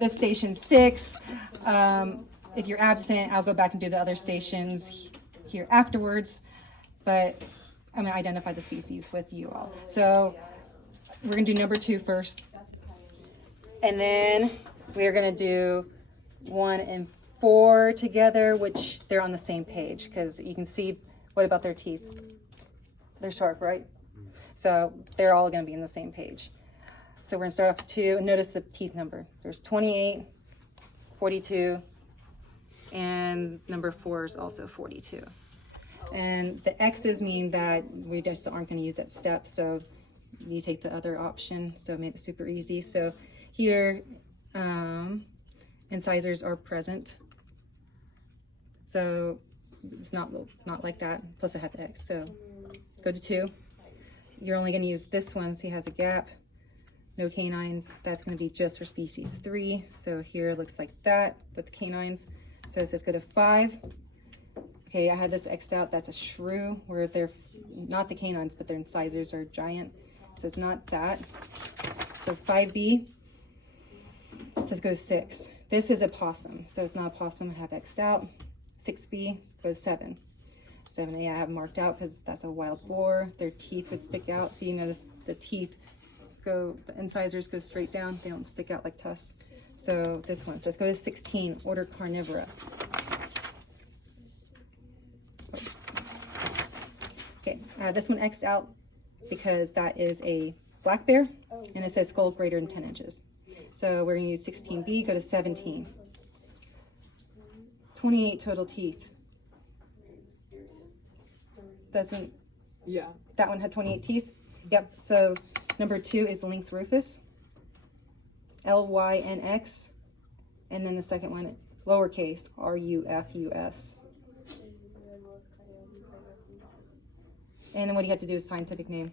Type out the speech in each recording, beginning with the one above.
This station 6. If you're absent, I'll go back and do the other stations here afterwards. But I'm going to identify the species with you all. So we're going to do number 2 first. And then we're going to do 1 and 4 together, which they're on the same page because you can see. What about their teeth? They're sharp, right? So they're all going to be in the same page. So we're going to start off with 2 and notice the teeth number. There's 28, 42, and number 4 is also 42. And the X's mean that we just aren't going to use that step, so you take the other option, so make it super easy. So here, incisors are present. So it's not like that, plus I have the X. So go to 2. You're only going to use this one, so he has a gap. No canines. That's going to be just for species 3. So here it looks like that with the canines. So it says go to 5. Okay, I had this X'd out. That's a shrew, where they're not the canines, but their incisors are giant. So it's not that. So 5B, it says go to 6. This is a possum, so it's not a possum. I have X'd out. 6B, go to 7. 7A I have marked out because that's a wild boar. Their teeth would stick out. Do you notice the teeth the incisors go straight down? They don't stick out like tusks. So this one says go to 16, order Carnivora. Okay, this one X'd out because that is a black bear, and it says skull greater than 10 inches. So we're going to use 16B, go to 17. 28 total teeth. Doesn't, yeah. That one had 28 teeth? Yep, so number 2 is Lynx rufus. LYNX. And then the second one, lowercase, RUFUS. And then what you have to do is scientific name.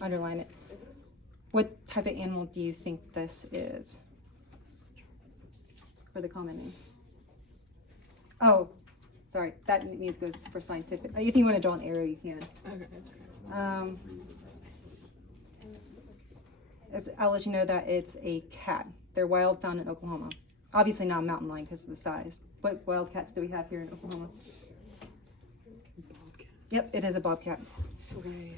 Underline it. What type of animal do you think this is? For the common name. Oh, sorry, that needs to go for scientific. If you want to draw an arrow, you can. Okay, that's okay. I'll let you know that it's a cat. They're wild, found in Oklahoma. Obviously not a mountain lion because of the size. What wild cats do we have here in Oklahoma? Bobcat. Yep, it is a bobcat. Slay.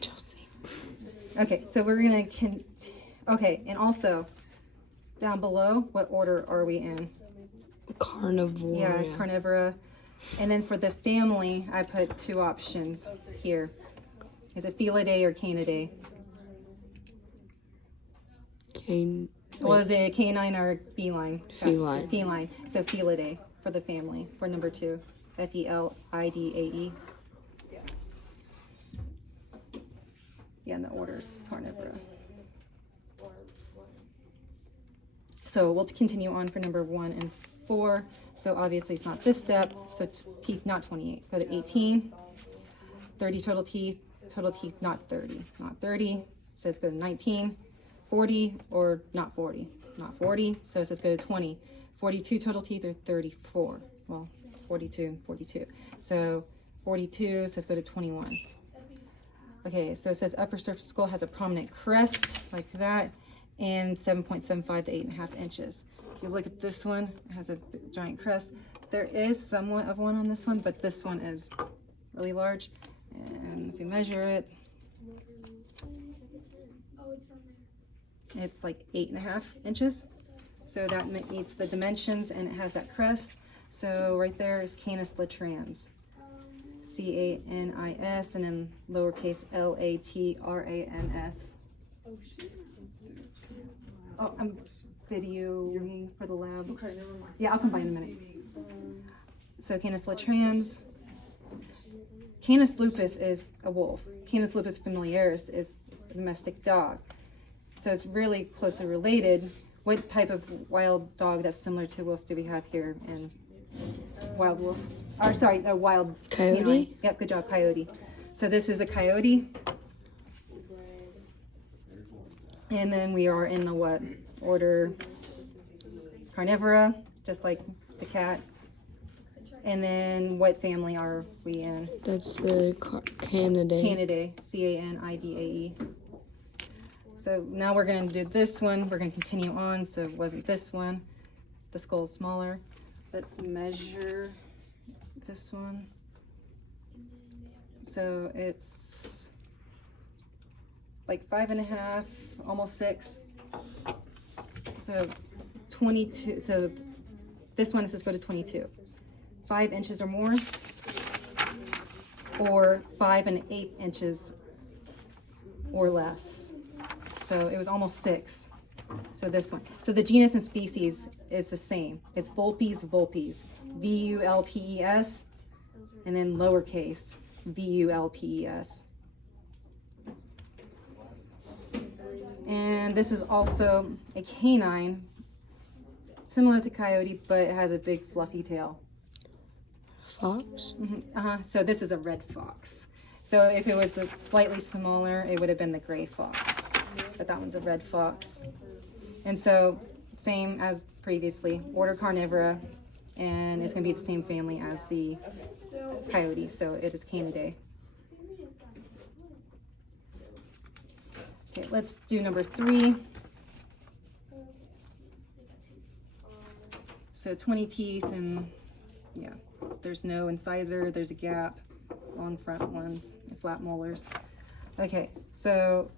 Chelsea. Okay, so we're gonna okay, and also down below, what order are we in? Carnivore. Yeah, carnivora. And then for the family, I put 2 options here. Is it Felidae or Canidae? Well, is it canine or feline? Feline. Feline. So Felidae for the family for number 2. FELIDAE. Yeah, and the order's carnivora. So we'll continue on for number 1 and 4. So obviously it's not this step. So teeth not 28. Go to 18. 30 total teeth not 30. Not 30. It says go to 19. 40 or not 40. Not 40. So it says go to 20. 42 total teeth or 34. Well, 42 and 42. So 42 says go to 21. Okay, so it says upper surface skull has a prominent crest like that, and 7.75 to 8.5 inches. If you look at this one, it has a giant crest. There is somewhat of one on this one, but this one is really large. And if you measure it, it's like 8.5 inches. So that meets the dimensions, and it has that crest. So right there is Canis latrans. CANIS, and then lowercase LATRANS. Oh, I'm videoing for the lab. Okay, never mind. Yeah, I'll come by in a minute. So Canis latrans. Canis lupus is a wolf. Canis lupus familiaris is a domestic dog. So it's really closely related. What type of wild dog that's similar to wolf do we have here in wild wolf? Or sorry, a wild Coyote? canine. Yep, good job, coyote. So this is a coyote. And then we are in the what order? Carnivora, just like the cat. And then what family are we in? That's the Canidae. Canidae, CANIDAE. So now we're going to do this one. We're going to continue on. So it wasn't this one. The skull is smaller. Let's measure this one. So it's like 5.5, almost 6. So 22. So this one says go to 22. 5 inches or more, or 5 1/8 inches or less. So it was almost 6. So this one. So the genus and species is the same. It's Vulpes vulpes. VULPES, and then lowercase VULPES. And this is also a canine, similar to coyote, but it has a big fluffy tail. Fox? So this is a red fox. So if it was slightly smaller, it would have been the gray fox. But that one's a red fox. And so same as previously, order carnivora, and it's going to be the same family as the coyote. So it is Canidae. Okay, let's do number 3. So 20 teeth, and yeah, there's no incisor, there's a gap, long front ones, and flat molars. Okay, so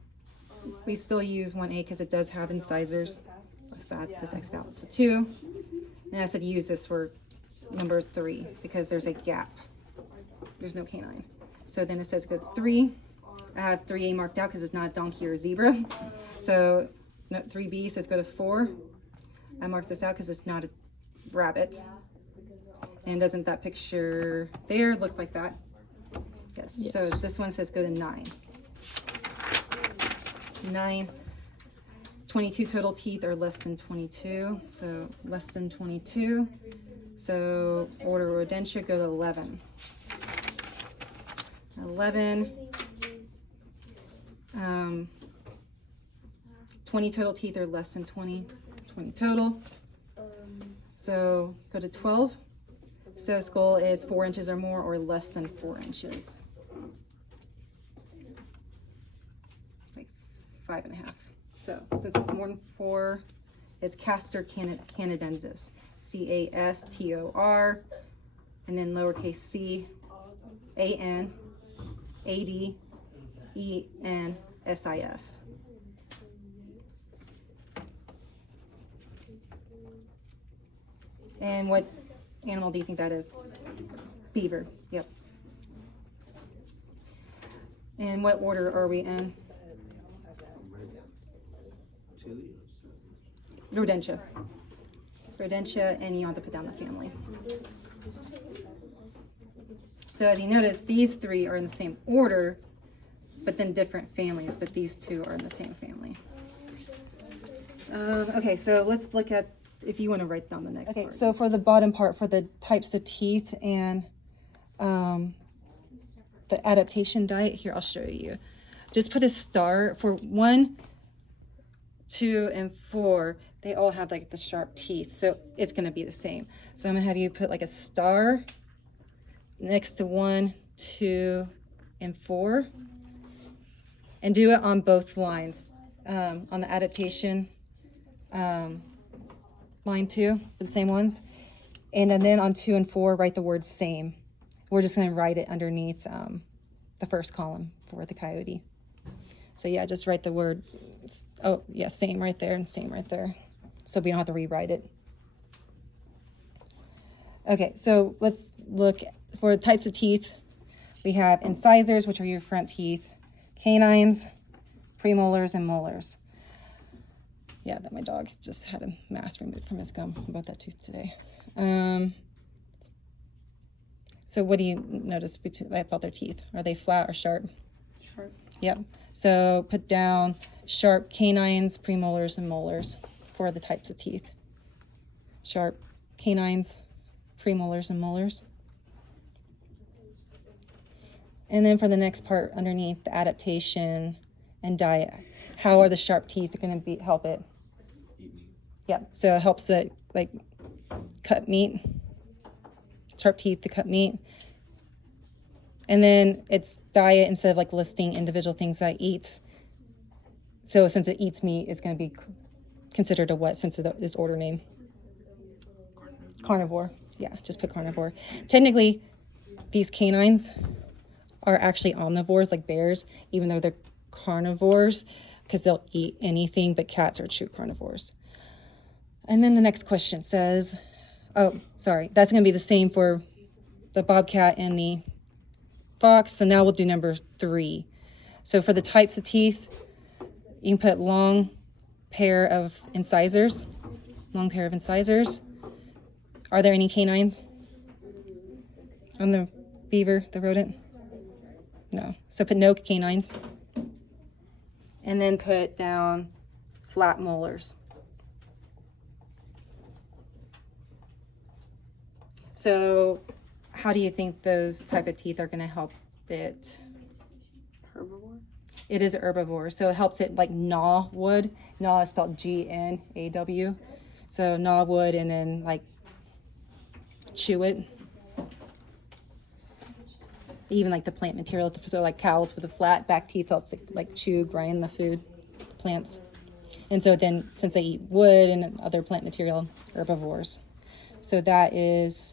we still use 1A because it does have incisors. So I have this X'd out. So 2, and I said use this for number 3 because there's a gap. There's no canine. So then it says go to 3. I have 3A marked out because it's not a donkey or a zebra. So no, 3B says go to 4. I marked this out because it's not a rabbit. And doesn't that picture there look like that? Yes. Yes. So this one says go to 9. 9. 22 total teeth or less than 22. So less than 22. So order rodentia, go to 11. 11. 20 total teeth or less than 20. 20 total. So go to 12. So skull is 4 inches or more or less than 4 inches. Like 5.5. So since it's more than 4, it's Castor canadensis. CASTOR, and then lowercase c, AN, AD, ENSIS. And what animal do you think that is? Beaver. Yep. And what order are we in? Rodentia. Rodentia and Eontopodama family. So as you notice, these 3 are in the same order, but then different families, but these 2 are in the same family. Okay, so let's look at, if you want to write down the next part. So for the bottom part, for the types of teeth and the adaptation diet, here, I'll show you. Just put a star for 1, 2, and 4. They all have like the sharp teeth, so it's going to be the same. So I'm going to have you put like a star next to 1, 2, and 4, and do it on both lines. On the adaptation line 2, the same ones, and then on 2 and 4, write the word same. We're just going to write it underneath the first column for the coyote. So yeah, just write the word, oh yeah, same right there and same right there. So we don't have to rewrite it. Okay, so let's look for types of teeth. We have incisors, which are your front teeth, canines, premolars, and molars. Yeah, that my dog just had a mass removed from his gum about that tooth today. So what do you notice about their teeth? Are they flat or sharp? Sharp. Yep. So put down sharp canines, premolars, and molars for the types of teeth. Sharp canines, premolars, and molars. And then for the next part underneath, the adaptation and diet. How are the sharp teeth going to help it? Yep. So it helps it like cut meat. Sharp teeth to cut meat. And then its diet, instead of like listing individual things that it eats, So since it eats meat, it's going to be considered a what since of this order name? Carnivore. Yeah, just put carnivore. Technically, these canines are actually omnivores like bears, even though they're carnivores because they'll eat anything, but cats are true carnivores. And then the next question says, oh, sorry, that's going to be the same for the bobcat and the fox. So now we'll do number 3. So for the types of teeth, you can put long pair of incisors. Long pair of incisors. Are there any canines on the beaver, the rodent? No. So put no canines. And then put down flat molars. So how do you think those type of teeth are going to help it? Herbivore? It is a herbivore, so it helps it like gnaw wood. Gnaw is spelled Gnaw. So gnaw wood and then like chew it. Even like the plant material, so like cows with the flat back teeth helps like chew, grind the food, plants. And so then since they eat wood and other plant material, herbivores. So that is